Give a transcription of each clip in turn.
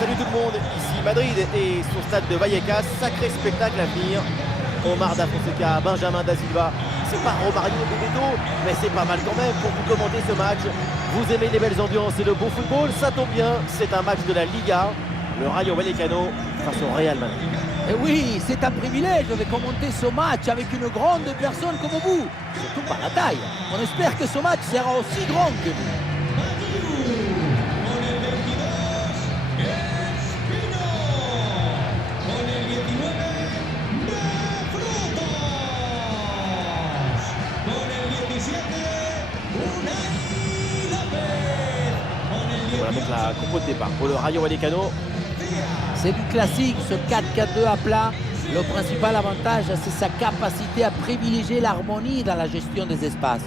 Salut tout le monde, ici Madrid et son stade de Vallecas, sacré spectacle à venir. Omar Da Fonseca, Benjamin Da Silva, c'est pas Romario Bebeto, mais c'est pas mal quand même pour vous commenter ce match. Vous aimez les belles ambiances et le beau football, ça tombe bien, c'est un match de la Liga, le Rayo Vallecano face au Real Madrid. Et oui, c'est un privilège de commenter ce match avec une grande personne comme vous, surtout par la taille. On espère que ce match sera aussi grand que vous. Voilà donc la compo de départ pour le Rayo Vallecano. C'est du classique, ce 4-4-2 à plat. Le principal avantage, c'est sa capacité à privilégier l'harmonie dans la gestion des espaces.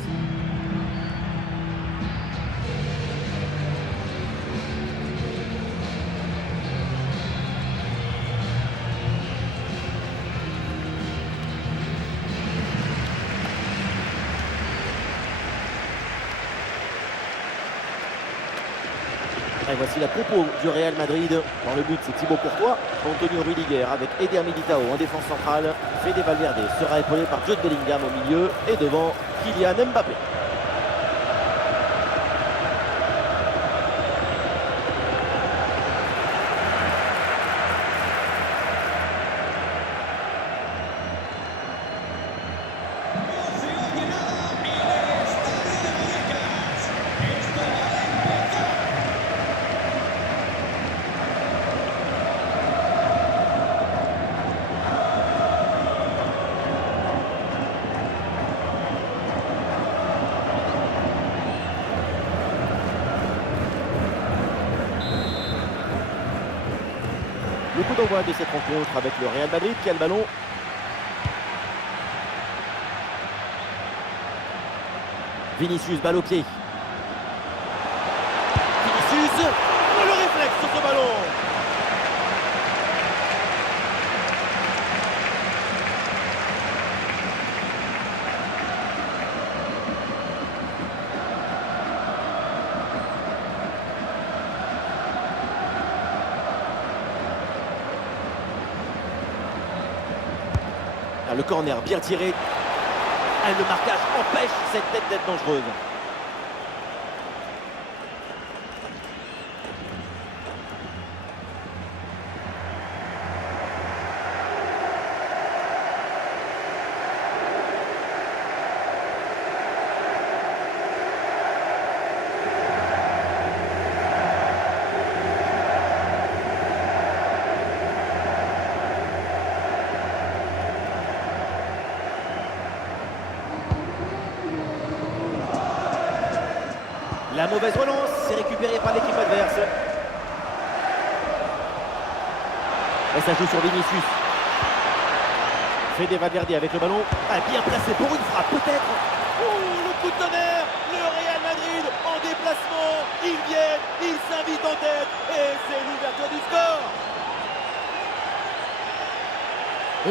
Et voici la compo du Real Madrid. Dans le but, c'est Thibaut Courtois, Antonio Rudiger avec Eder Militao en défense centrale. Fede Valverde sera épaulé par Jude Bellingham au milieu et devant Kylian Mbappé. Le coup d'envoi de cette rencontre avec le Real Madrid qui a le ballon. Vinicius, balle au pied. Vinicius, oh, le réflexe sur ce ballon. Le corner bien tiré. Le marquage empêche cette tête d'être dangereuse. La mauvaise relance, c'est récupéré par l'équipe adverse. Et ça joue sur Vinicius. Fede Valverde avec le ballon. Bien placé pour une frappe peut-être. Oh, le coup de tonnerre. Le Real Madrid en déplacement. Ils viennent, ils s'invitent en tête. Et c'est l'ouverture du score.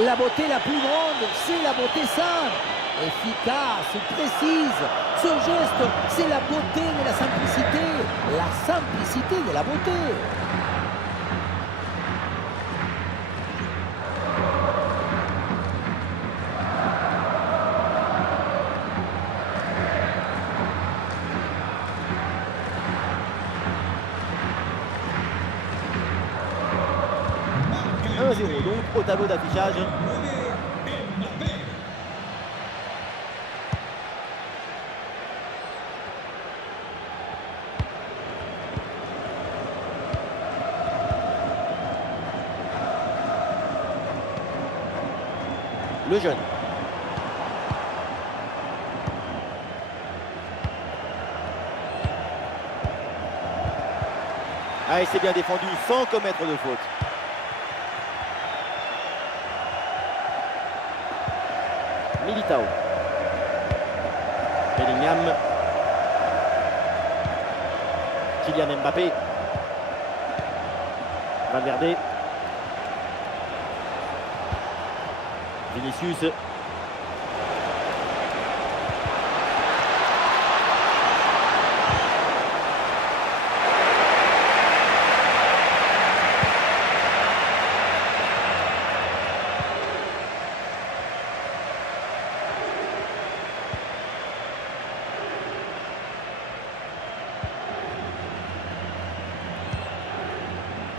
La beauté la plus grande, c'est la beauté simple. Efficace, précise. Ce geste, c'est la beauté de la simplicité. La simplicité de la beauté. Un 0 donc au tableau d'affichage. Le jeune. Et c'est bien défendu sans commettre de faute. Militao. Bellingham. Kylian Mbappé. Valverde. Vinicius.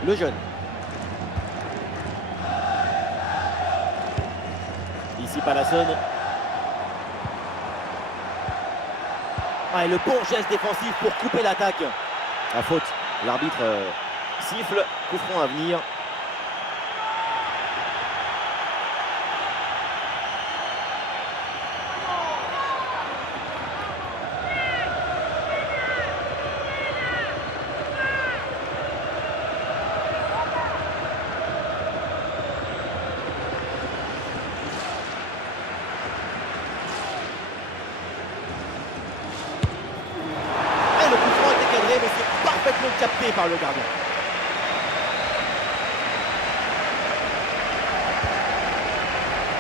Le jeune. Ici Palason. Ah, et le bon geste défensif pour couper l'attaque. La faute. L'arbitre siffle. Coup franc à venir. Le coup franc est décadré, mais c'est parfaitement capté par le gardien.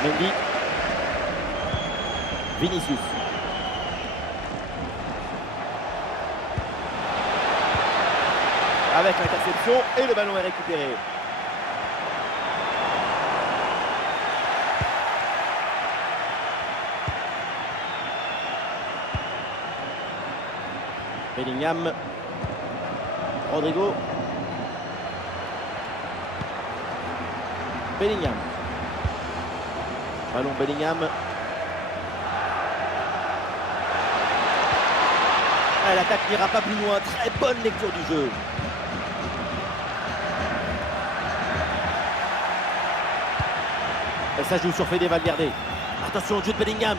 Mendy. Vinicius. Avec l'interception et le ballon est récupéré. Bellingham. Rodrigo. Bellingham. Ballon Bellingham. Ah, l'attaque n'ira pas plus loin. Très bonne lecture du jeu. Et ça joue sur Fede Valverde. Attention au jeu de Bellingham.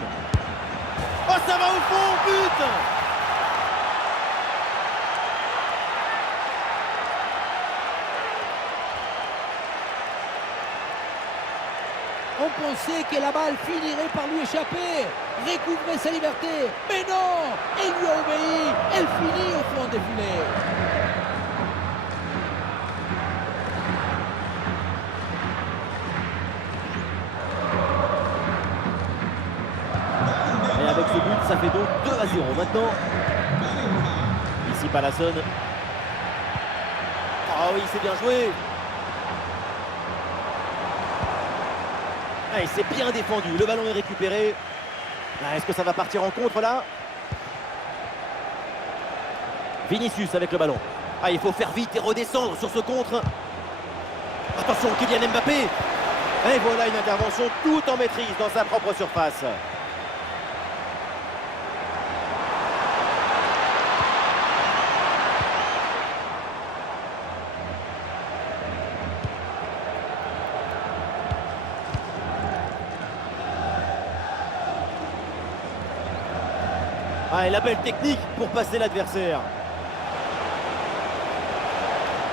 Oh, ça va au fond, but! On pensait que la balle finirait par lui échapper, recouvrer sa liberté. Mais non, elle lui a obéi, elle finit au fond des filets. Et avec ce but, ça fait donc 2-0 maintenant. Ici Palason. Ah oui, c'est bien joué. Ah, et c'est bien défendu, le ballon est récupéré. Ah, est-ce que ça va partir en contre là? Vinicius avec le ballon. Ah, il faut faire vite et redescendre sur ce contre. Attention, Kylian Mbappé. Et voilà une intervention tout en maîtrise dans sa propre surface. Ah, et la belle technique pour passer l'adversaire.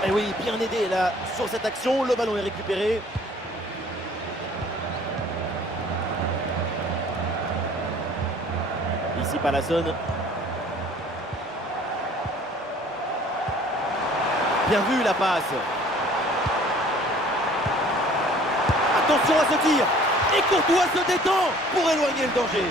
Et oui, bien aidé là sur cette action. Le ballon est récupéré. Ici Palason. Bien vu la passe. Attention à ce tir. Et Courtois se détend pour éloigner le danger.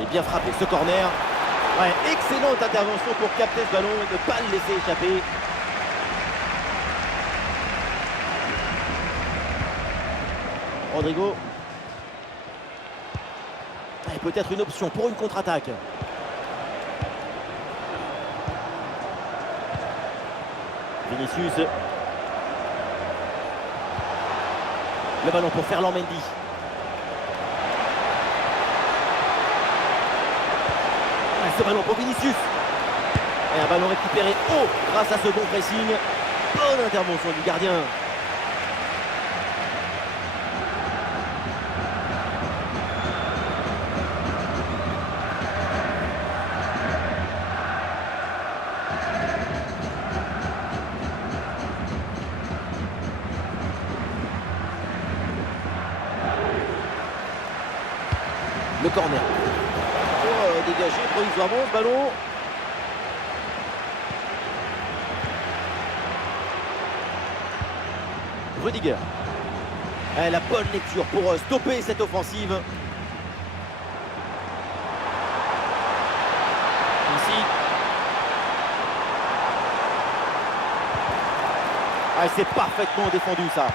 Il est bien frappé ce corner. Ouais, excellente intervention pour capter ce ballon et ne pas le laisser échapper. Rodrigo. Et peut-être une option pour une contre-attaque. Vinicius. Le ballon pour Ferland Mendy. Ce ballon pour Vinicius. Et un ballon récupéré haut grâce à ce bon pressing. Bonne intervention du gardien. Le corner. Dégagé provisoirement ce ballon. Rudiger. Et la bonne lecture pour stopper cette offensive. Ici, Ah, c'est parfaitement défendu ça.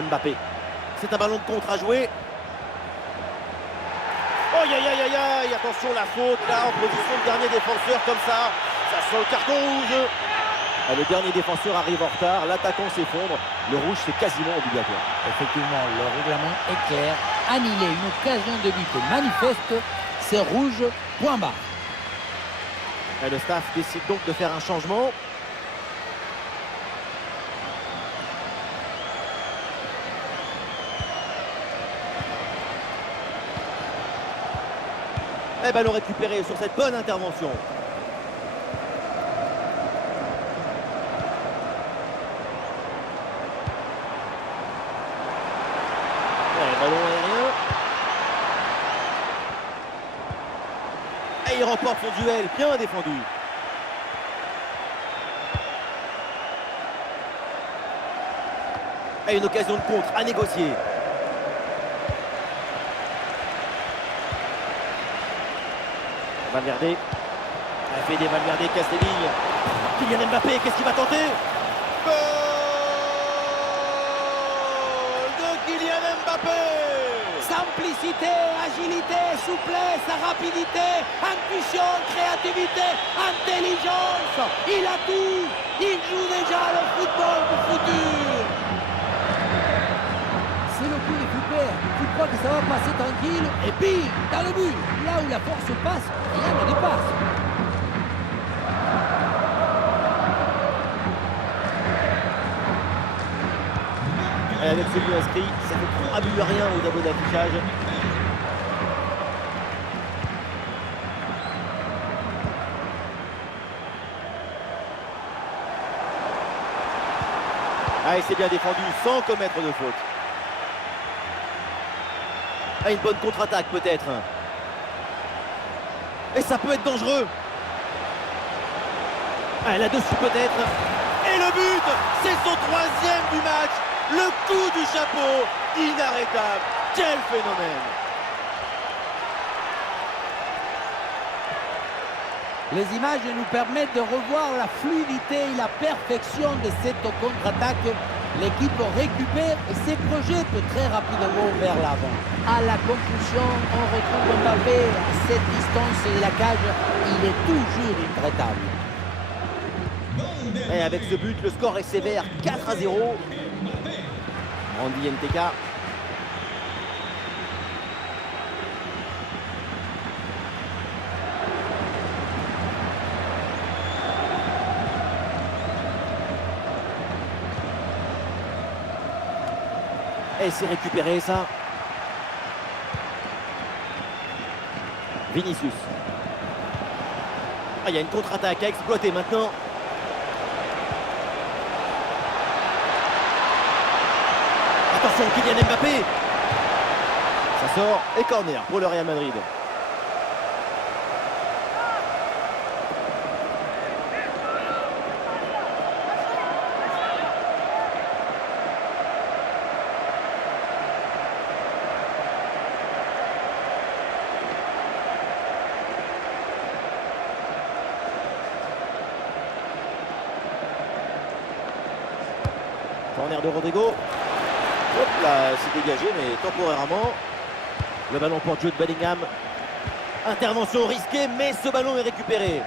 Mbappé. C'est un ballon de contre à jouer. Oh, aïe, aïe, aïe, aïe, attention la faute là, en position de dernier défenseur comme ça. Ça sent le carton rouge. Ah, le dernier défenseur arrive en retard, l'attaquant s'effondre. Le rouge, c'est quasiment obligatoire. Effectivement, le règlement est clair. Annuler une occasion de but manifeste, c'est rouge, point barre. Et le staff décide donc de faire un changement. Et ballon récupéré sur cette bonne intervention. Ballon aérien. Et il remporte son duel, bien défendu. Et une occasion de contre à négocier. Valverde. Elle fait des Valverde, casse des lignes. Kylian Mbappé, qu'est-ce qu'il va tenter? Goal de Kylian Mbappé! Simplicité, agilité, souplesse, rapidité, intuition, créativité, intelligence. Il a tout. Il joue déjà le football du futur. C'est le coup de Cooper. Tu crois que ça va passer tranquille et bim, dans le but. Là où la force passe, rien ne dépasse. Et avec celui inscrit, ça fait 3 buts à rien au tableau d'affichage. Ah, et c'est bien défendu sans commettre de faute. Ah, une bonne contre-attaque peut-être. Et ça peut être dangereux. Ah, là-dessus peut-être. Et le but, c'est son 3e du match. Le coup du chapeau, inarrêtable. Quel phénomène! Les images nous permettent de revoir la fluidité et la perfection de cette contre-attaque. L'équipe récupère et se projette très rapidement vers l'avant. À la conclusion, on retrouve Mbappé à cette distance de la cage. Il est toujours intraitable. Et avec ce but, le score est sévère, 4-0. Randy NTK. Et c'est récupéré ça. Vinicius. Ah, il y a une contre-attaque à exploiter maintenant. Attention, Kylian Mbappé. Ça sort et corner pour le Real Madrid. Corner de Rodrigo. Hop là, c'est dégagé, mais temporairement. Le ballon pour Jude Bellingham. Intervention risquée, mais ce ballon est récupéré.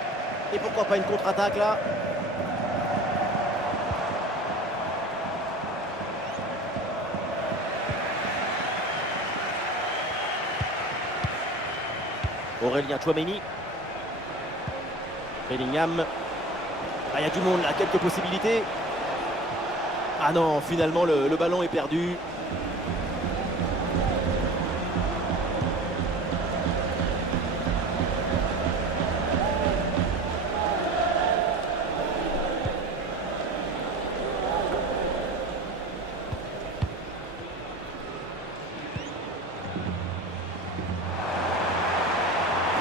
Et pourquoi pas une contre-attaque là? Aurélien Tchouaméni. Bellingham. Ah, il y a du monde là, quelques possibilités. Ah non, finalement le ballon est perdu.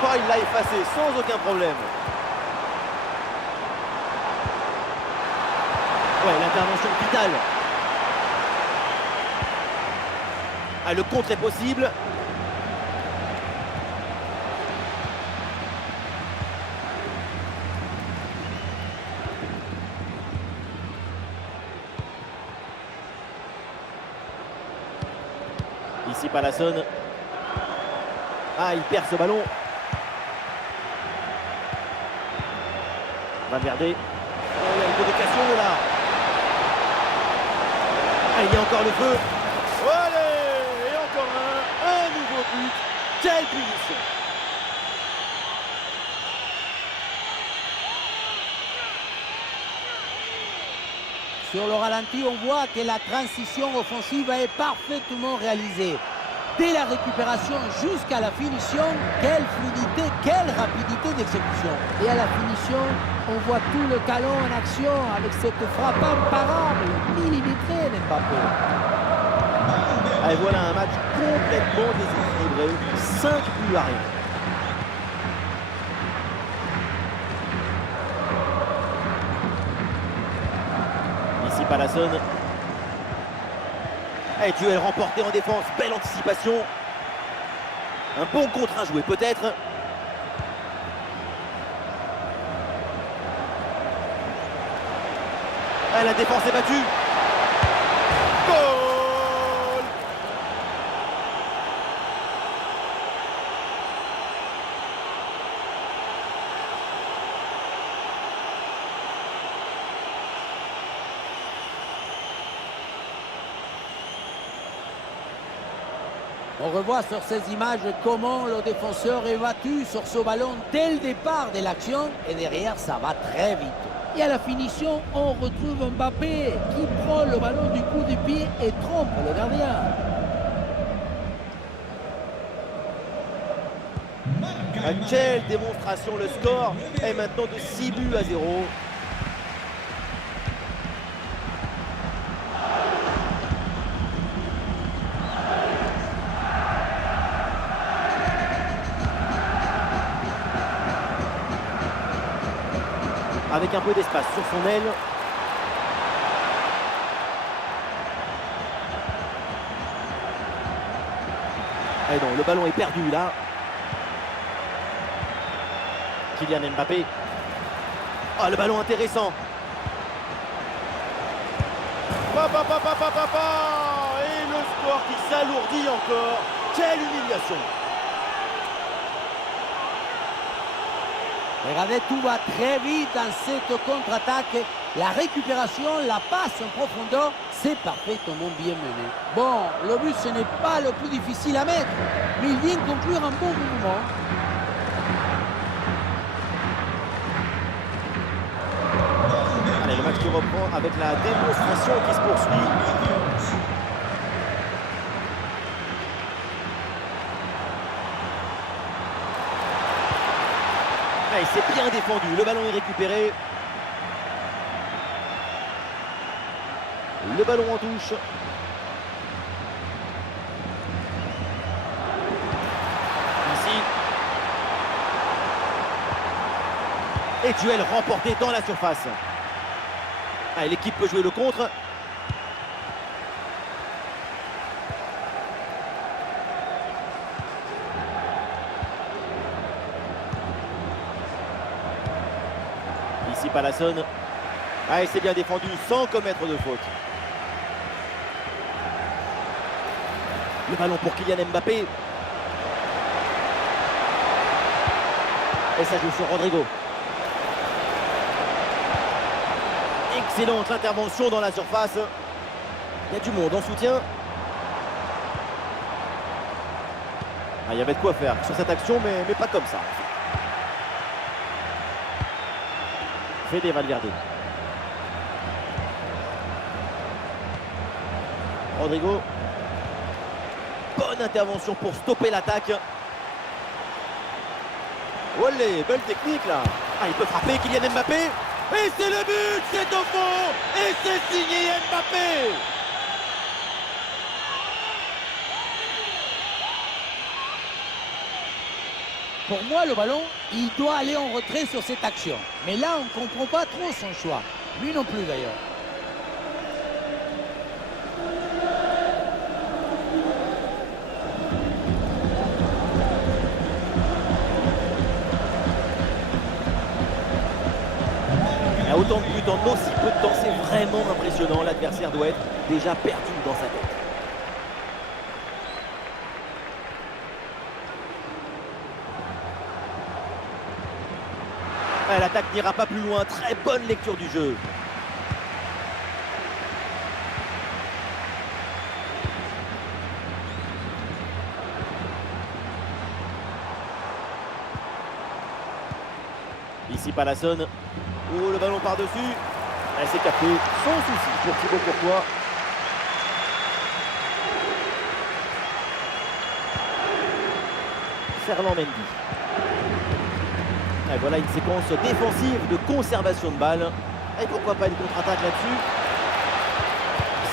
Oh, il l'a effacé sans aucun problème. Ouais, l'intervention vitale. Ah, le contre est possible. Ici Palasson. Ah, il perd ce ballon. Valverde. Oh, il y a une communication là. Ah, il y a encore le feu. Allez, et encore un nouveau but. Quelle punition! Sur le ralenti, on voit que la transition offensive est parfaitement réalisée. Dès la récupération jusqu'à la finition, quelle fluidité, quelle rapidité d'exécution. Et à la finition, on voit tout le talent en action avec cette frappe imparable, millimétrée d'Mbappé. Et voilà un match complètement déséquilibré, 5 buts à rien. Ici Palasson. Et duel remporté en défense, belle anticipation. Un bon contre à jouer peut-être. Ah, la défense est battue. Goal! On revoit sur ces images comment le défenseur est battu sur ce ballon dès le départ de l'action et derrière ça va très vite. Et à la finition, on retrouve Mbappé qui prend le ballon du coup du pied et trompe le gardien. Quelle démonstration, le score est maintenant de 6 buts à 0. Avec un peu d'espace sur son aile. Et non, le ballon est perdu là. Kylian Mbappé. Ah, le ballon intéressant. Et le score qui s'alourdit encore. Quelle humiliation. Regardez, tout va très vite dans cette contre-attaque. La récupération, la passe en profondeur, c'est parfaitement bien mené. Bon, le but, ce n'est pas le plus difficile à mettre, mais il vient conclure un bon mouvement. Allez, le match qui reprend avec la démonstration qui se poursuit. Et c'est bien défendu, le ballon est récupéré. Le ballon en touche. Ici. Et duel remporté dans la surface. Ah, l'équipe peut jouer le contre. Ici Palasson. Ah, et c'est bien défendu sans commettre de faute. Le ballon pour Kylian Mbappé. Et ça joue sur Rodrigo. Excellente intervention dans la surface. Il y a du monde en soutien. Ah, il y avait de quoi faire sur cette action, mais pas comme ça. Fede Valverde. Rodrigo. Bonne intervention pour stopper l'attaque. Olé, belle technique là. Ah, il peut frapper Kylian Mbappé. Et c'est le but, c'est au fond. Et c'est signé Mbappé. Pour moi, le ballon, il doit aller en retrait sur cette action. Mais là, on ne comprend pas trop son choix. Lui non plus d'ailleurs. Il y a autant de buts en aussi peu de temps, c'est vraiment impressionnant. L'adversaire doit être déjà perdu dans sa tête. L'attaque n'ira pas plus loin. Très bonne lecture du jeu. Ici Palassone. Oh, le ballon par-dessus. C'est capté sans souci pour Thibaut Courtois. Ferland Mendy. Et voilà une séquence défensive de conservation de balle. Et pourquoi pas une contre-attaque là-dessus.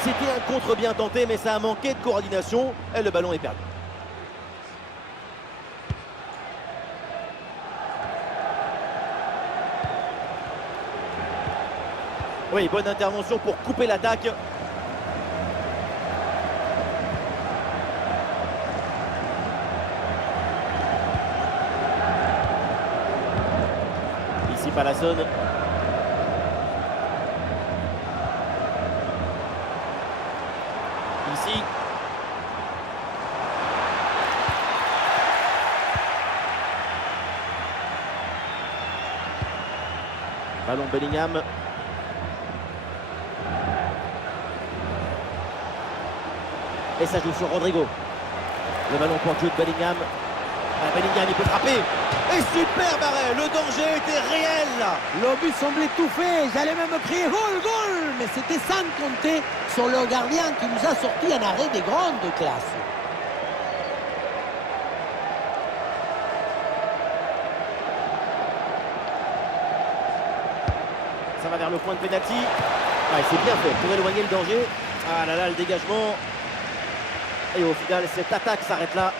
C'était un contre bien tenté, mais ça a manqué de coordination. Et le ballon est perdu. Oui, bonne intervention pour couper l'attaque. Ici Palassone. Ici. Ballon Bellingham. Et ça joue sur Rodrigo. Le ballon pour Jude Bellingham. Bellingham, il peut frapper. Et super arrêt. Le danger était réel là. Le but semblait tout fait. J'allais même crier goal, goal. Mais c'était sans compter sur le gardien qui nous a sorti un arrêt de grande classe. Ça va vers le point de pénalty. C'est bien fait pour éloigner le danger. Ah là là, le dégagement. Et au final, cette attaque s'arrête là.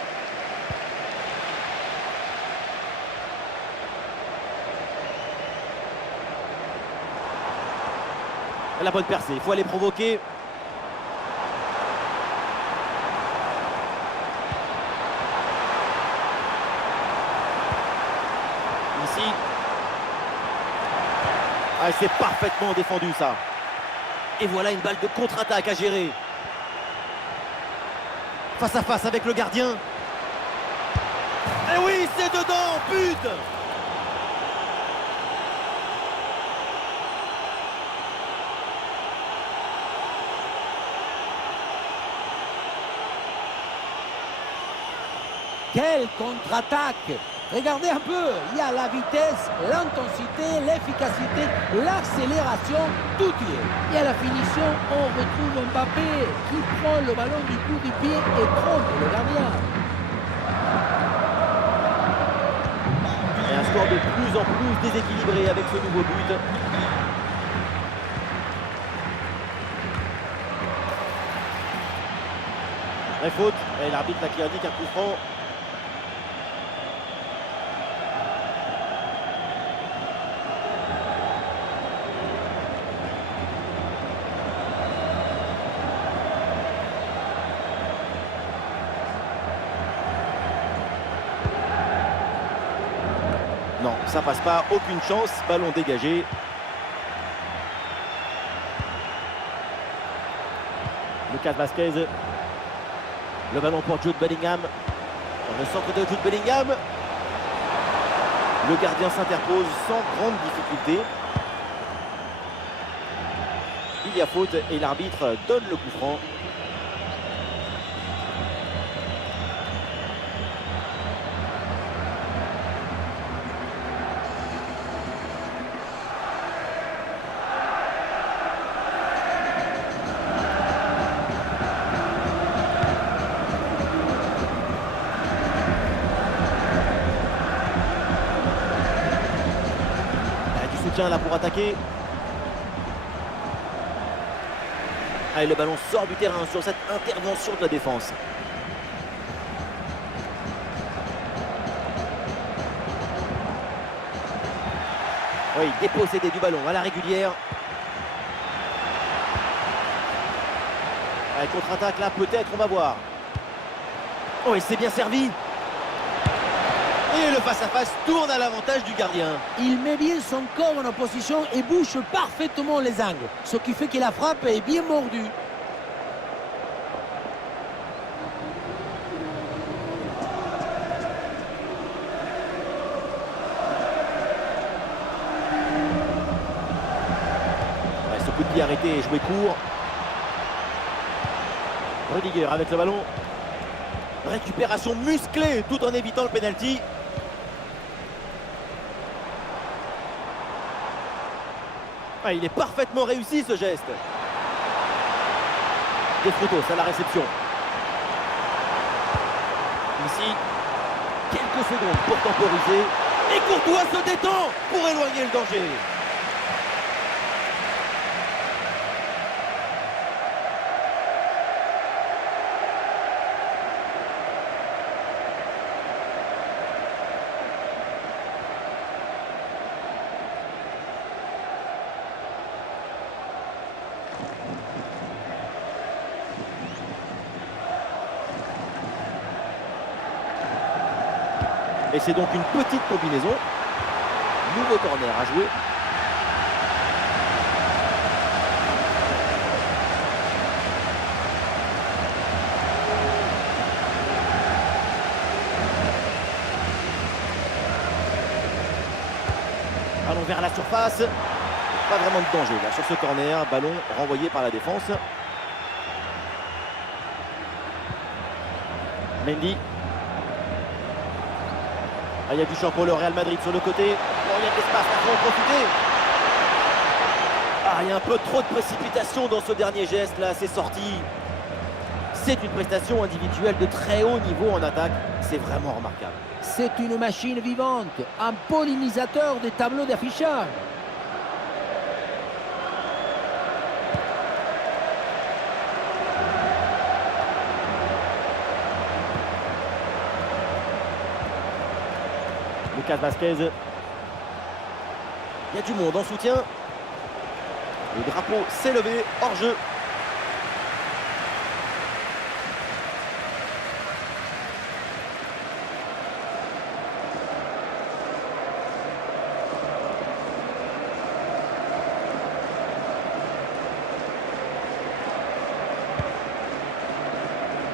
La bonne percée, il faut aller provoquer. Ici. C'est parfaitement défendu ça. Et voilà une balle de contre-attaque à gérer. Face à face avec le gardien. Et oui, c'est dedans, but! Quelle contre-attaque! Regardez un peu, il y a la vitesse, l'intensité, l'efficacité, l'accélération, tout y est. Et à la finition, on retrouve Mbappé qui prend le ballon du bout du pied et trompe le gardien. Et un score de plus en plus déséquilibré avec ce nouveau but. Et faute, et l'arbitre qui indique un coup franc. Non, ça passe pas, aucune chance, ballon dégagé. Lucas Vazquez. Le ballon pour Jude Bellingham. Dans le centre de Jude Bellingham. Le gardien s'interpose sans grande difficulté. Il y a faute et l'arbitre donne le coup franc. Là pour attaquer. Allez, le ballon sort du terrain sur cette intervention de la défense. Oui, dépossédé du ballon à la régulière. Allez, contre-attaque là, peut-être, on va voir. Oh, il s'est bien servi. Et le face-à-face tourne à l'avantage du gardien. Il met bien son corps en opposition et bouche parfaitement les angles. Ce qui fait que la frappe est bien mordue. coup de pied arrêté et joué court. Rudiger avec le ballon. Récupération musclée tout en évitant le penalty. Ah, il est parfaitement réussi ce geste. Des Frutos à la réception. Ici, quelques secondes pour temporiser. Et Courtois se détend pour éloigner le danger. Et c'est donc une petite combinaison. Nouveau corner à jouer. Ballon vers la surface. Pas vraiment de danger là sur ce corner. Ballon renvoyé par la défense. Mendy. Ah, il y a du champ pour le Real Madrid sur le côté. Oh, il y a de l'espace, il faut en profiter. Ah, il y a un peu trop de précipitation dans ce dernier geste là, c'est sorti. C'est une prestation individuelle de très haut niveau en attaque. C'est vraiment remarquable. C'est une machine vivante, un pollinisateur des tableaux d'affichage. Lucas Vazquez. Il y a du monde en soutien. Le drapeau s'est levé, hors jeu.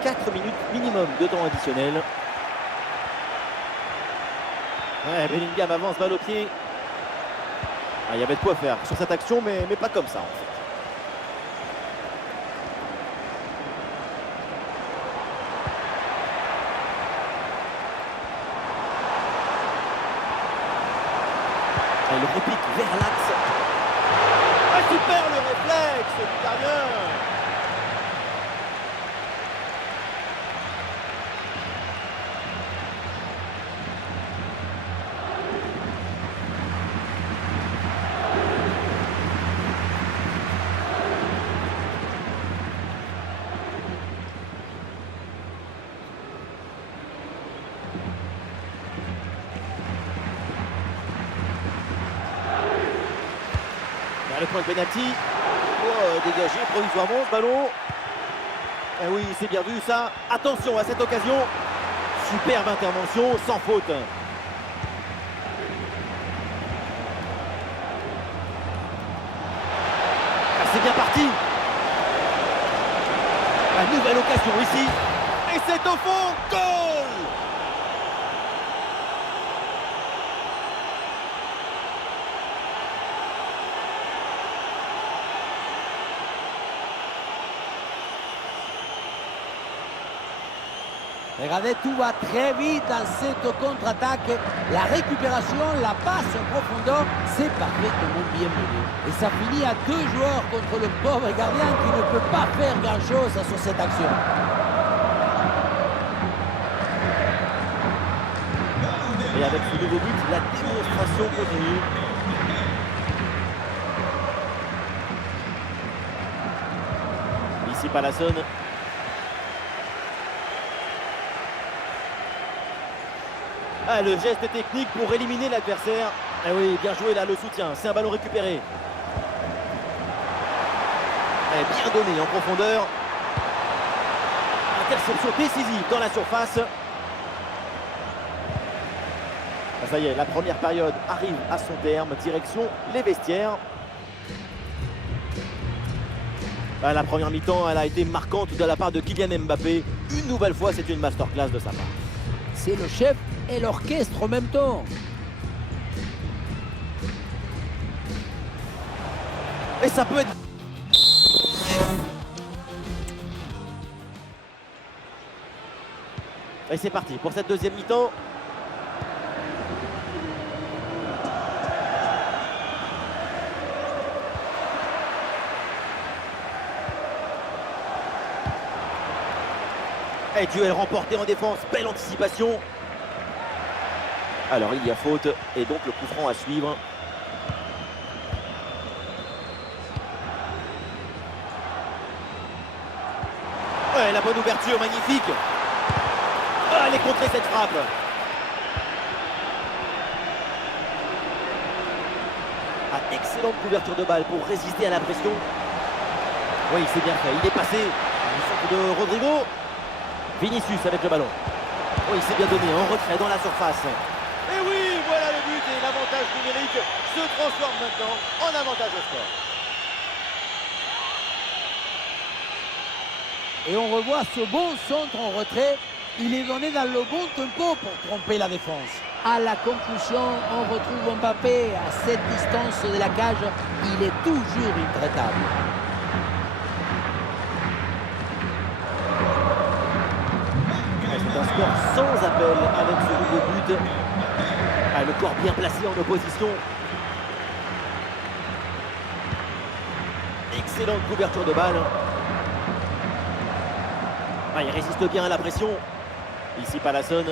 « 4 minutes minimum de temps additionnel. » Ouais, Bellingham avance, balle au pied. Ah, il y avait de quoi faire sur cette action, mais pas comme ça en fait. Ah, il repique vers l'axe. Ah, super le réflexe du gardien. Le point de pénalty. Oh, dégagé provisoirement ce ballon. Eh oui, c'est bien vu ça. Attention à cette occasion. Superbe intervention, sans faute. Ah, c'est bien parti. Une nouvelle occasion ici. Et c'est au fond. Goal! Regardez, tout va très vite dans cette contre-attaque. La récupération, la passe en profondeur, c'est parfaitement bien mené. Et ça finit à 2 joueurs contre le pauvre gardien qui ne peut pas faire grand-chose sur cette action. Et avec ce nouveau but, la démonstration continue. Ici Palason. Ah, le geste technique pour éliminer l'adversaire. Ah oui, bien joué là, le soutien. C'est un ballon récupéré. Ah, bien donné en profondeur. Interception décisive dans la surface. Ah, ça y est, la première période arrive à son terme. Direction les vestiaires. Ah, la première mi-temps, elle a été marquante de la part de Kylian Mbappé. Une nouvelle fois, c'est une masterclass de sa part. C'est le chef et l'orchestre en même temps. Et ça peut être Et c'est parti pour cette deuxième mi-temps. Et duel remporté en défense, belle anticipation. Alors il y a faute et donc le coup franc à suivre. Ouais, la bonne ouverture, magnifique. Ah, elle est contrée cette frappe. Ah, excellente couverture de balle pour résister à la pression. Oui, c'est bien fait, il est passé. Une sorte de Rodrigo. Vinicius avec le ballon. Oui, c'est bien donné, en retrait dans la surface. Et oui, voilà le but et l'avantage numérique se transforme maintenant en avantage au score. Et on revoit ce bon centre en retrait. Il est donné dans le bon tempo pour tromper la défense. À la conclusion, on retrouve Mbappé à cette distance de la cage. Il est toujours intraitable. C'est un score sans appel avec ce nouveau but. Ah, le corps bien placé en opposition. Excellente couverture de balle. Ah, il résiste bien à la pression. Ici Palason.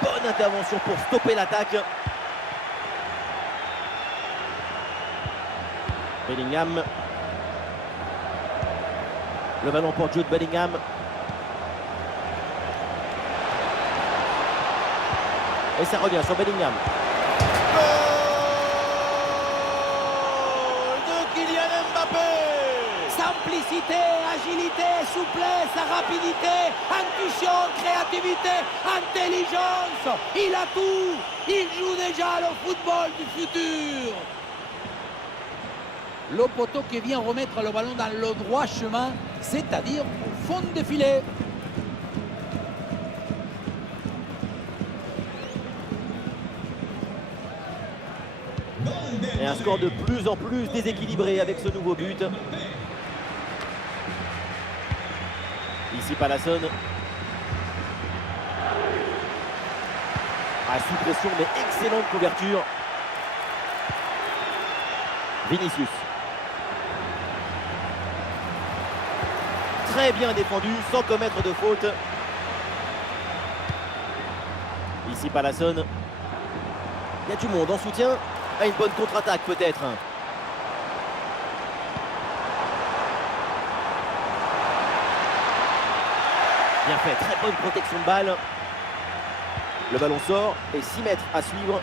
Bonne intervention pour stopper l'attaque. Bellingham. Le ballon pour Jude Bellingham. Et ça revient sur Bellingham. Goal de Kylian Mbappé. Simplicité, agilité, souplesse, rapidité, intuition, créativité, intelligence. Il a tout. Il joue déjà le football du futur. Le poteau qui vient remettre le ballon dans le droit chemin, c'est-à-dire au fond des filets. Et un score de plus en plus déséquilibré avec ce nouveau but. Ici Palason. Ah, sous pression, mais excellente couverture. Vinicius. Très bien défendu, sans commettre de faute. Ici Palason. Il y a du monde en soutien. Ah, une bonne contre-attaque peut-être. Bien fait, très bonne protection de balle. Le ballon sort et 6 mètres à suivre.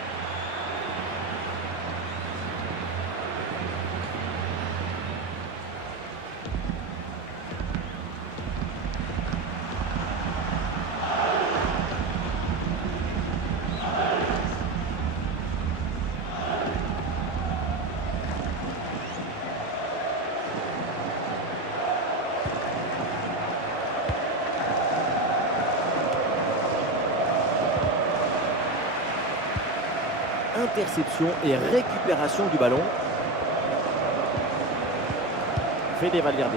Interception et récupération du ballon. Fede Valverde.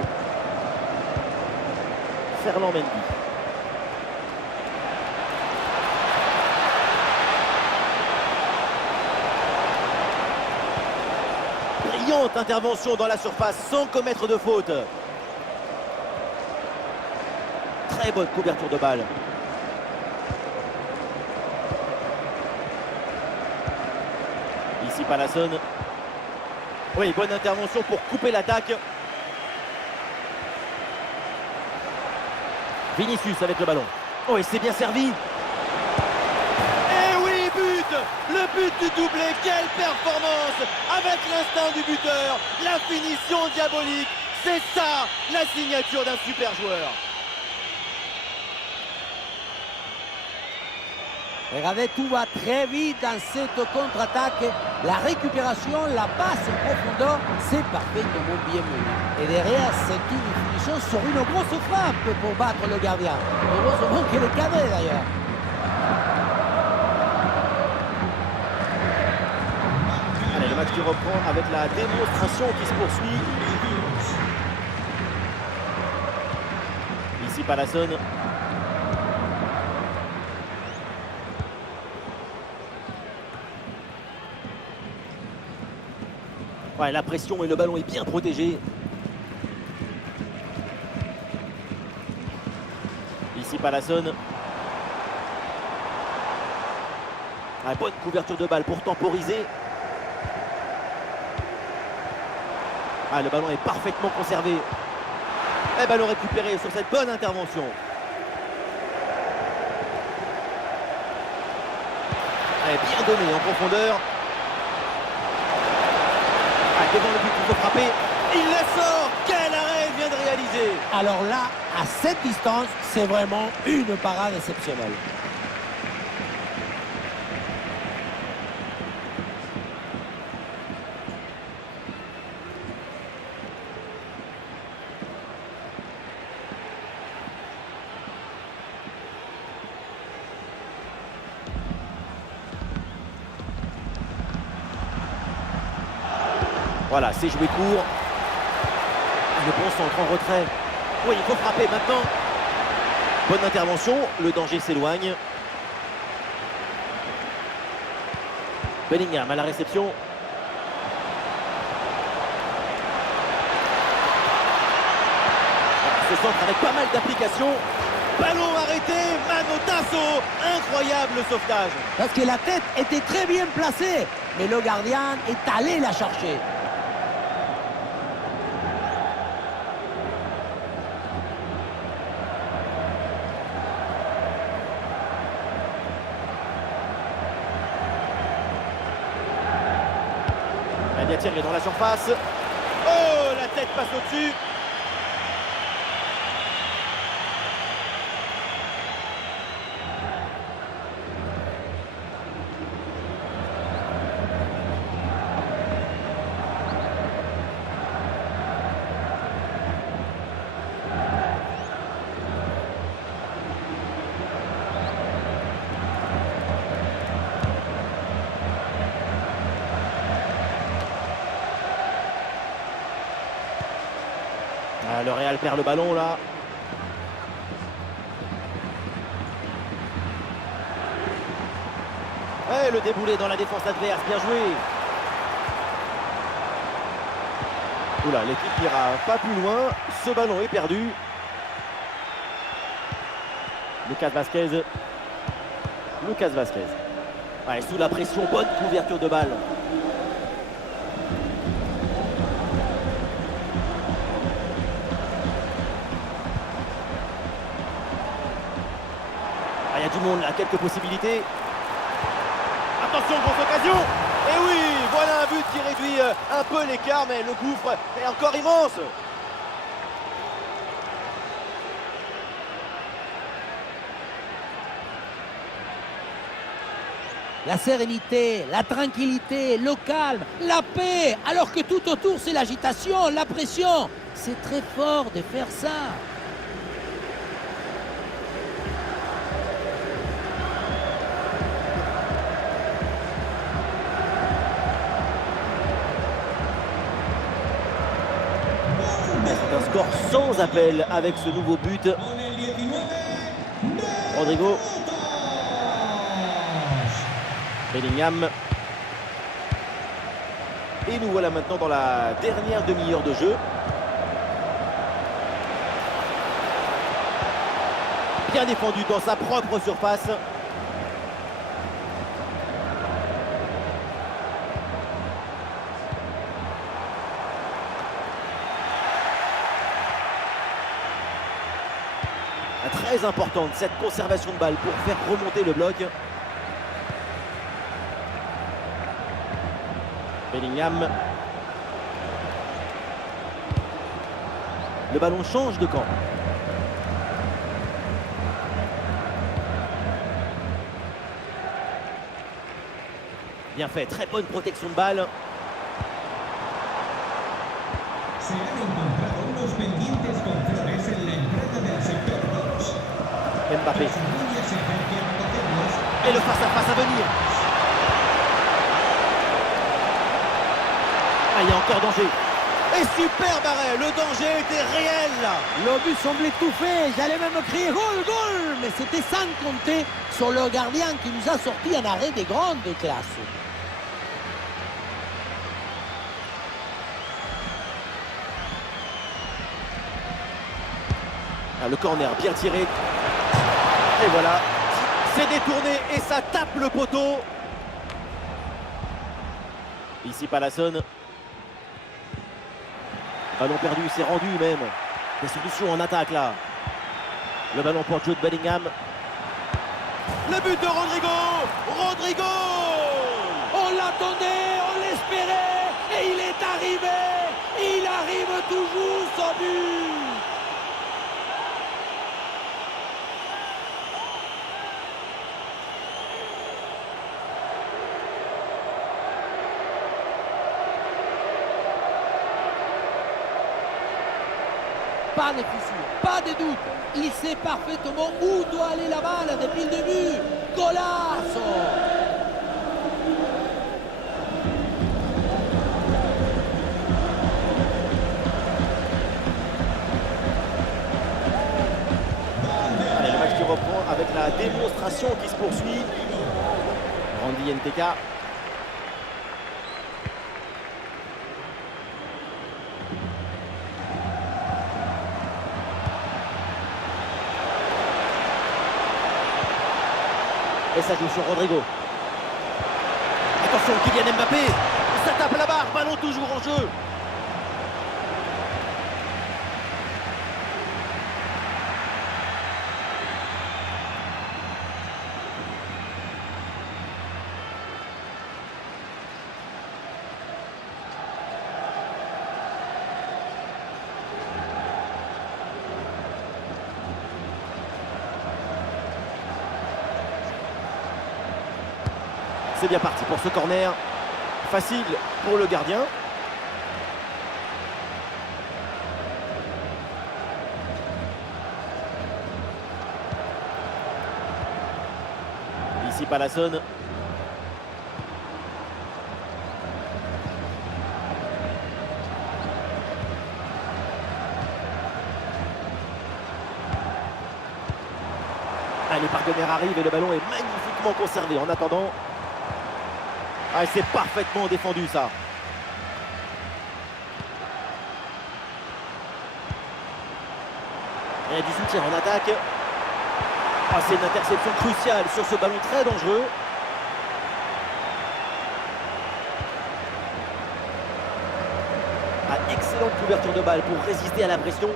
Ferland Mendy. Brillante intervention dans la surface sans commettre de faute. Très bonne couverture de balle. Ici Palason. Oui, bonne intervention pour couper l'attaque. Vinicius avec le ballon. Oh, et c'est bien servi. Et oui, but. Le but du doublé. Quelle performance. Avec l'instinct du buteur. La finition diabolique. C'est ça, la signature d'un super joueur. Regardez, tout va très vite dans cette contre-attaque. La récupération, la passe en profondeur, c'est parfaitement bien mené. Et derrière, c'est une finition sur une grosse frappe pour battre le gardien. Heureusement qu'elle est cadrée d'ailleurs. Allez, le match qui reprend avec la démonstration qui se poursuit. Pallasson. Ouais, la pression et le ballon est bien protégé. Ici Pallasson. Ah, bonne couverture de balle pour temporiser. Ah, le ballon est parfaitement conservé. Et ballon récupéré sur cette bonne intervention. Allez, bien donné en profondeur. Ah, devant le but, il faut frapper. Il la sort. Quel arrêt il vient de réaliser. Alors là, à cette distance, c'est vraiment une parade exceptionnelle. Voilà, c'est joué court. Le bon centre en retrait. Oui, il faut frapper maintenant. Bonne intervention, le danger s'éloigne. Bellingham à la réception. Ce centre avec pas mal d'application. Ballon arrêté, Manotasso. Incroyable le sauvetage. Parce que la tête était très bien placée, mais le gardien est allé la chercher. Diatier est dans la surface. Oh, la tête passe au-dessus. Ah, le Real perd le ballon là. Ouais, le déboulé dans la défense adverse, bien joué. Oula, l'équipe n'ira pas plus loin. Ce ballon est perdu. Lucas Vázquez. Ouais, sous la pression, bonne couverture de balle. Il y a du monde là, quelques possibilités. Attention, grosse occasion. Et oui, voilà un but qui réduit un peu l'écart, mais le gouffre est encore immense. La sérénité, la tranquillité, le calme, la paix, alors que tout autour c'est l'agitation, la pression. C'est très fort de faire ça. C'est un score sans appel avec ce nouveau but. Rodrigo. Bellingham. Et nous voilà maintenant dans la dernière demi-heure de jeu. Bien défendu dans sa propre surface. Très importante cette conservation de balle pour faire remonter le bloc. Bellingham. Le ballon change de camp. Bien fait, très bonne protection de balle. Mbappé. Et le face-à-face à venir. Ah, il y a encore danger. Et superbe arrêt, le danger était réel là. Le but semblait tout fait, j'allais même crier goal, goal, mais c'était sans compter sur le gardien qui nous a sorti un arrêt des grandes classes. Ah, le corner bien tiré. Et voilà, c'est détourné et ça tape le poteau. Ici Palassone. Ballon perdu, c'est rendu même. Des solutions en attaque là. Le ballon pour Jude Bellingham. Le but de Rodrigo. Rodrigo. On l'attendait, on l'espérait, et il est arrivé. Il arrive toujours son but. Pas de fissure, pas de doute. Il sait parfaitement où doit aller la balle depuis le début. Golazo! Allez, le match qui reprend avec la démonstration qui se poursuit. Randy NTK. Et ça joue sur Rodrigo. Attention, Kylian Mbappé. Ça tape la barre, ballon toujours en jeu. C'est bien parti pour ce corner. Facile pour le gardien. Ici Palassone. Ah, les partenaires arrivent et le ballon est magnifiquement conservé. En attendant... Ah, c'est parfaitement défendu ça. Et du soutien en attaque. Ah, c'est une interception cruciale sur ce ballon très dangereux. Ah, excellente couverture de balle pour résister à la pression.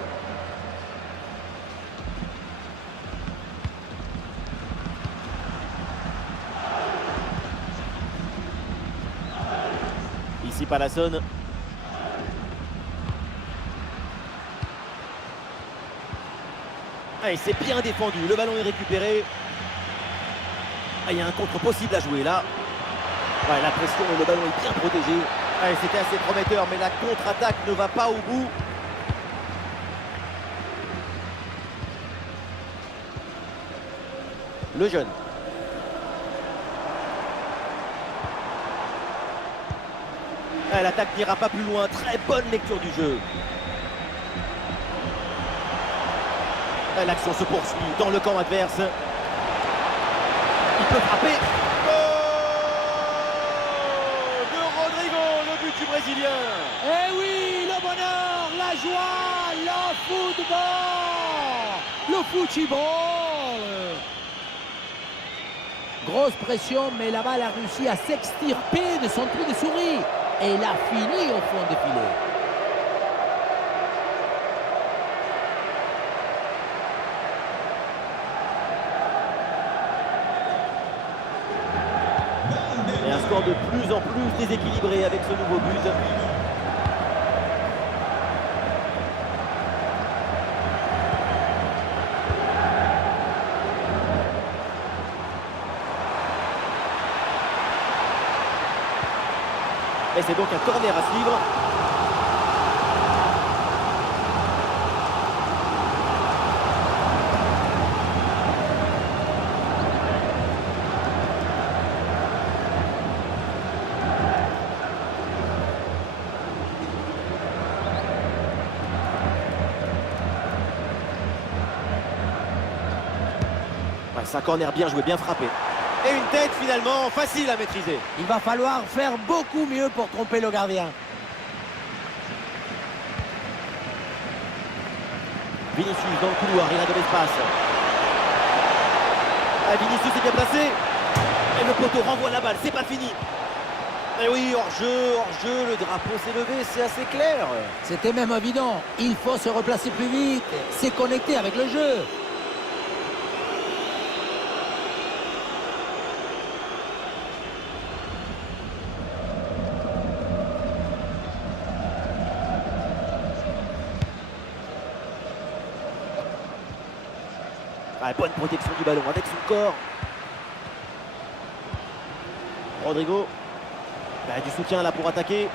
Ici Palassone. Ah, et c'est bien défendu, le ballon est récupéré. Ah, il y a un contre possible à jouer là. Ouais, la pression, le ballon est bien protégé. Ah, c'était assez prometteur, mais la contre-attaque ne va pas au bout. Le jeune. Ah, l'attaque n'ira pas plus loin, très bonne lecture du jeu. Ah, l'action se poursuit dans le camp adverse. Il peut frapper. Goal de Rodrigo, le but du Brésilien. Eh oui, le bonheur, la joie, le football, le football. Grosse pression, mais la balle a réussi à s'extirper de son trou de souris. Et il a fini au fond des filets. Et un score de plus en plus déséquilibré avec ce nouveau but. Et c'est donc un corner à suivre. C'est un corner bien joué, bien frappé. Et une tête finalement facile à maîtriser. Il va falloir faire beaucoup mieux pour tromper le gardien. Vinicius dans le couloir, il a de l'espace. Ah, Vinicius est bien placé. Et le poteau renvoie la balle, c'est pas fini. Et oui, hors-jeu, le drapeau s'est levé, c'est assez clair. C'était même évident. Il faut se replacer plus vite. C'est connecté avec le jeu. Ah, bonne protection du ballon avec son corps. Rodrigo. Du soutien là pour attaquer.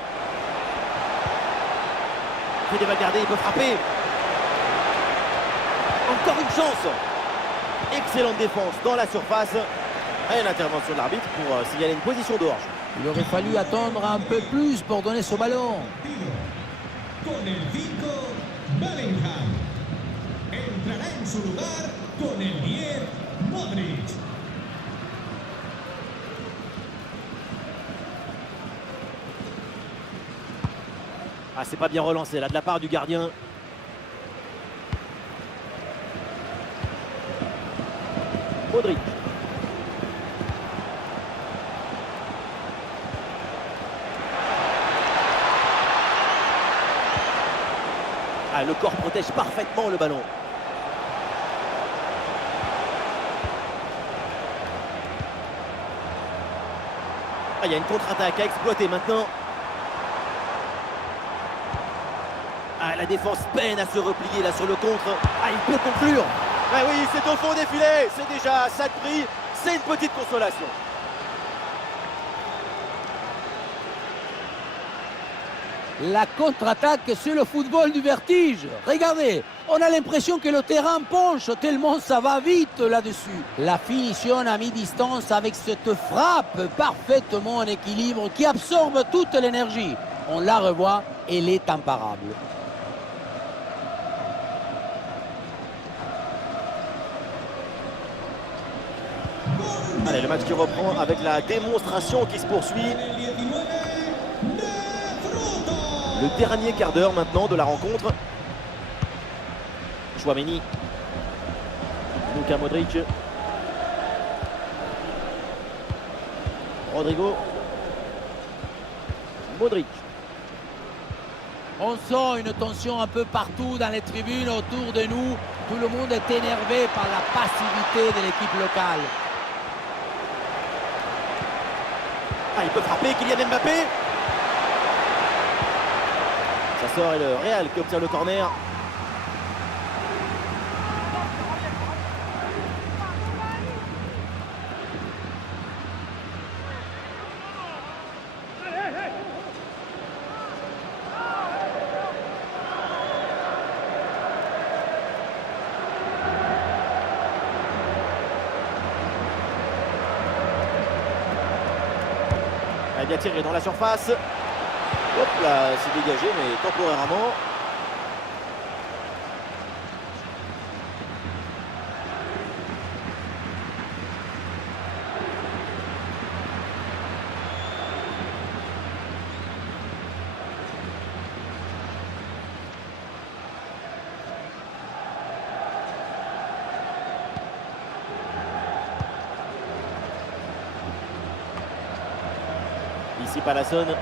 Fede Valverde, il peut frapper. Encore une chance. Excellente défense dans la surface. Et l'intervention de l'arbitre pour signaler une position d'orge. Il aurait fallu attendre un peu plus pour donner ce ballon. Con el 5, Bellingham. Entrará en su lugar con el 10, Modric. Ah, c'est pas bien relancé là de la part du gardien. Modric. Ah, le corps protège parfaitement le ballon. Ah, il y a une contre-attaque à exploiter maintenant. Ah, la défense peine à se replier là sur le contre. Ah, il peut conclure. Ah oui, c'est au fond des filets. C'est déjà ça de prix. C'est une petite consolation. La contre-attaque, c'est le football du vertige. Regardez, on a l'impression que le terrain penche tellement ça va vite là-dessus. La finition à mi-distance avec cette frappe parfaitement en équilibre qui absorbe toute l'énergie. On la revoit, elle est imparable. Allez, le match qui reprend avec la démonstration qui se poursuit. Le dernier quart d'heure maintenant de la rencontre. Chouameni. Luka Modric. Rodrigo. Modric. On sent une tension un peu partout dans les tribunes autour de nous. Tout le monde est énervé par la passivité de l'équipe locale. Ah, il peut frapper, Kylian Mbappé. Ça sort et le Real qui obtient le corner. Elle a bien tiré dans la surface. Hop là, c'est dégagé, mais temporairement. Ici Palassone.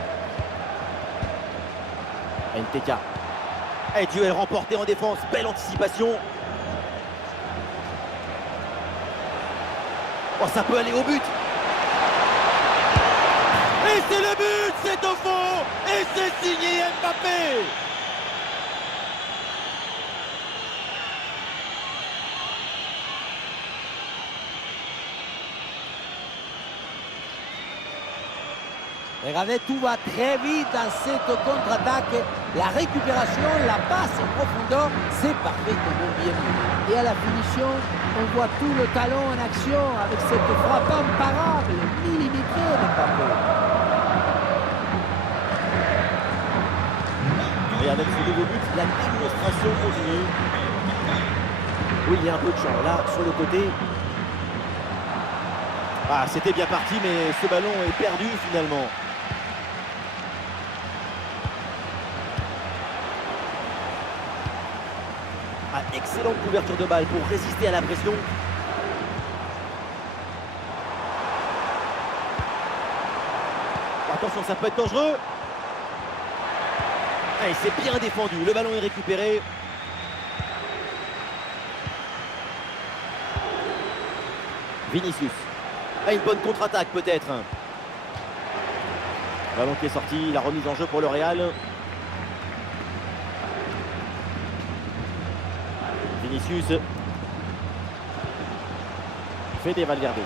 NTK. Et duel remporté en défense. Belle anticipation. Oh, ça peut aller au but. Et c'est le but, c'est au fond. Et c'est signé Mbappé. Regardez, tout va très vite dans cette contre-attaque. La récupération, la passe en profondeur, c'est parfaitement bien vu. Et à la finition, on voit tout le talent en action avec cette frappe imparable, millimétrée de Mbappé. Et avec ce nouveau but, la démonstration continue. Oui, il y a un peu de champ là, sur le côté. Ah, c'était bien parti, mais ce ballon est perdu finalement. Ah, excellente couverture de balle pour résister à la pression. Attention, ça peut être dangereux. Ah, il s'est bien défendu. Le ballon est récupéré. Vinicius. Ah, une bonne contre-attaque peut-être. Ballon qui est sorti. La remise en jeu pour le Real. Vinicius. Fede Valverde.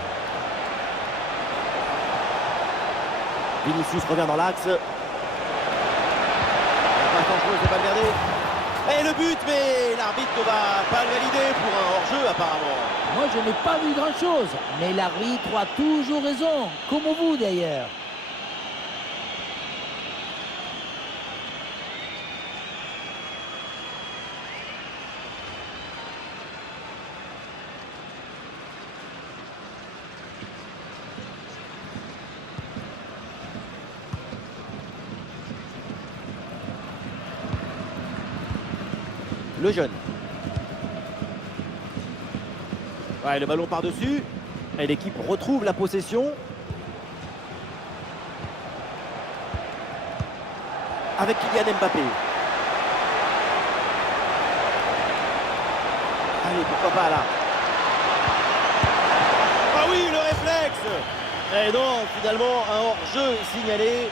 Vinicius revient dans l'axe. La passe dangereuse de Valverde. Et le but, mais l'arbitre ne va pas le valider pour un hors-jeu apparemment. Moi, je n'ai pas vu grand-chose, mais l'arbitre a toujours raison, comme vous d'ailleurs. Le jeune. Ouais, le ballon par-dessus. Et l'équipe retrouve la possession. Avec Kylian Mbappé. Allez, pourquoi pas là. Ah oui, le réflexe. Et non, finalement, un hors-jeu est signalé.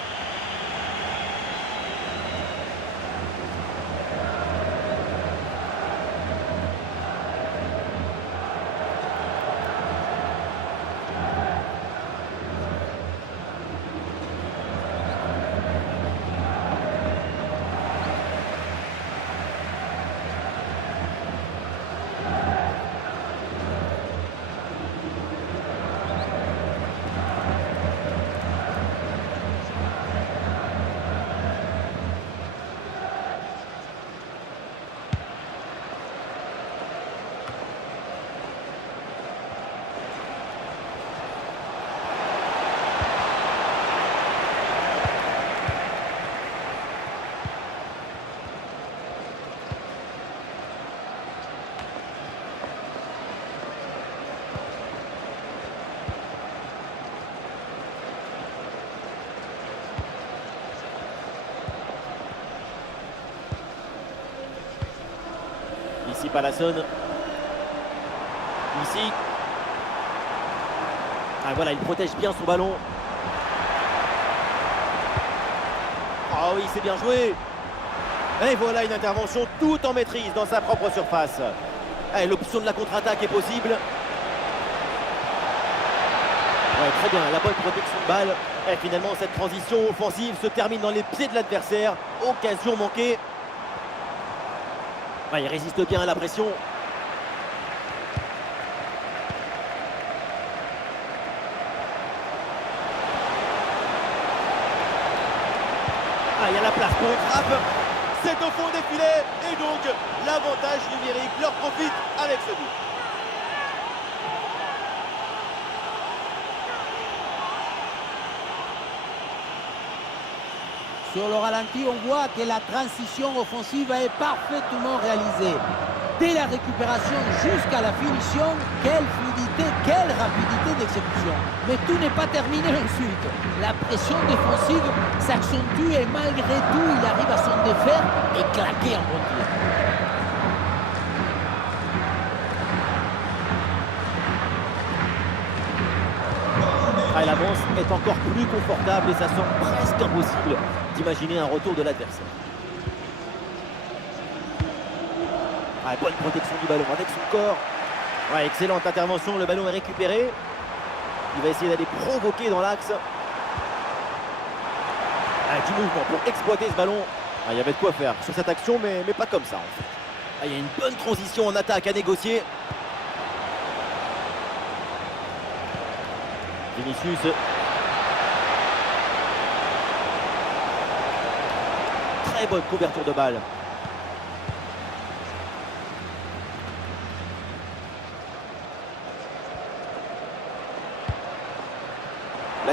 Ici Palacios. Ici. Ah voilà, il protège bien son ballon. Ah oui, c'est bien joué. Et voilà une intervention tout en maîtrise dans sa propre surface. L'option de la contre-attaque est possible. Ouais, très bien, la bonne protection de balle. Et finalement, cette transition offensive se termine dans les pieds de l'adversaire. Occasion manquée. Ouais, il résiste bien à la pression. Ah, il y a la place pour une frappe. C'est au fond des filets. Et donc, l'avantage numérique leur profite avec ce but. Sur le ralenti, on voit que la transition offensive est parfaitement réalisée. Dès la récupération jusqu'à la finition, quelle fluidité, quelle rapidité d'exécution. Mais tout n'est pas terminé ensuite. La pression défensive s'accentue et malgré tout, il arrive à s'en défaire et claquer en bon tir. Ah, l'avance est encore plus confortable et ça semble presque impossible d'imaginer un retour de l'adversaire. Ah, bonne protection du ballon avec son corps. Ouais, excellente intervention, le ballon est récupéré. Il va essayer d'aller provoquer dans l'axe. Ah, du mouvement pour exploiter ce ballon. Ah, il y avait de quoi faire sur cette action, mais pas comme ça en fait. Ah, il y a une bonne transition en attaque à négocier. Vinicius. Très bonne couverture de balle.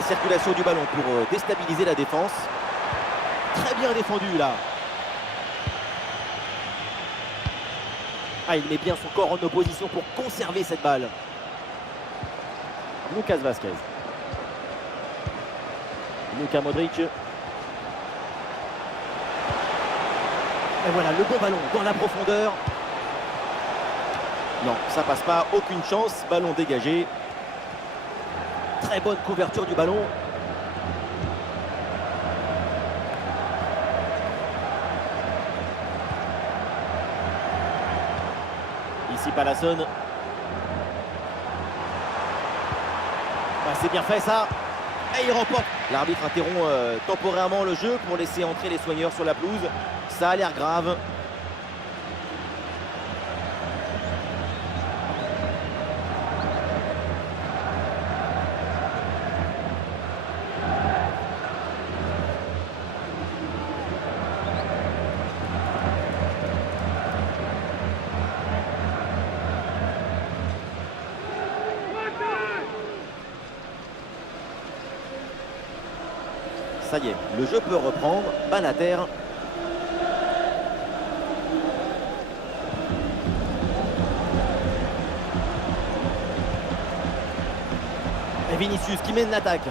circulation du ballon pour déstabiliser la défense. Très bien défendu là. Ah, il met bien son corps en opposition pour conserver cette balle. Lucas Vazquez. Luka Modric. Et voilà le bon ballon dans la profondeur. Non, ça passe pas, aucune chance. Ballon dégagé. Très bonne couverture du ballon. Ici Palason. C'est bien fait ça. Et il remporte. L'arbitre interrompt temporairement le jeu pour laisser entrer les soigneurs sur la pelouse. Ça a l'air grave. Ça y est, le jeu peut reprendre. Balle à terre. Et Vinicius qui mène l'attaque.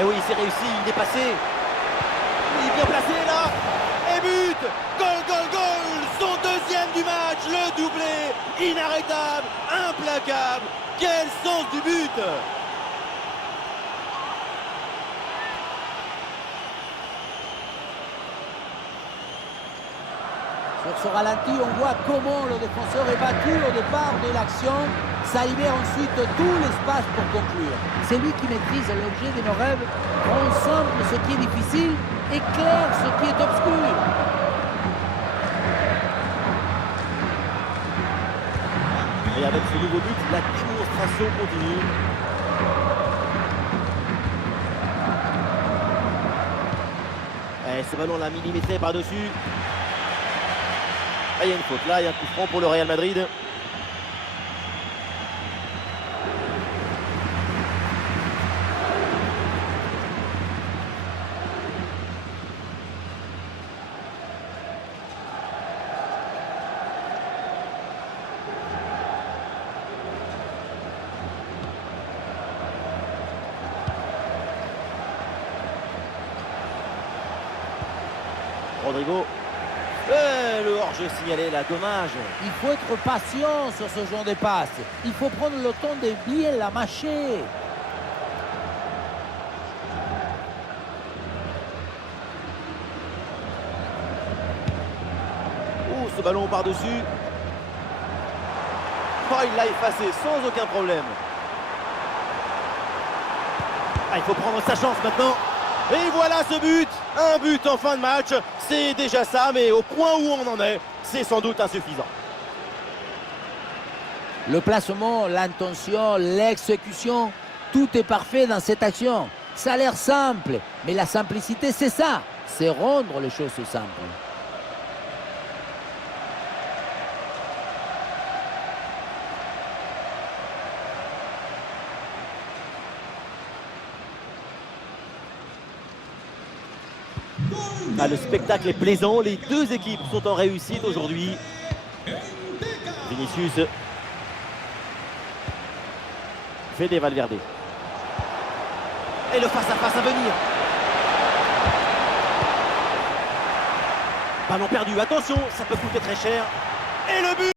Et oui, c'est réussi, il est passé. Il est bien placé là. Et but. Goal, goal, goal. Son deuxième du match. Le doublé. Inarrêtable. Implacable. Quel sens du but. Sur ce ralenti, on voit comment le défenseur est battu au départ de l'action. Ça libère ensuite tout l'espace pour conclure. C'est lui qui maîtrise l'objet de nos rêves, rend simple ce qui est difficile, éclaire ce qui est obscur. Et avec ce nouveau but, la démonstration continue. Et ce ballon l'a millimétré par-dessus. Ah, il y a une faute là, il y a un coup franc pour le Real Madrid. Rodrigo. Le hors-jeu signalé là, dommage. Il faut être patient sur ce genre de passe. Il faut prendre le temps de bien la mâcher. Oh, ce ballon par-dessus. Oh, il l'a effacé sans aucun problème. Ah, il faut prendre sa chance maintenant. Et voilà ce but. Un but en fin de match. C'est déjà ça, mais au point où on en est, c'est sans doute insuffisant. Le placement, l'intention, l'exécution, tout est parfait dans cette action. Ça a l'air simple, mais la simplicité, c'est ça. C'est rendre les choses simples. Ah, le spectacle est plaisant, les deux équipes sont en réussite aujourd'hui. Vinicius. Fede Valverde. Et le face-à-face à venir. Ballon perdu, attention, ça peut coûter très cher. Et le but!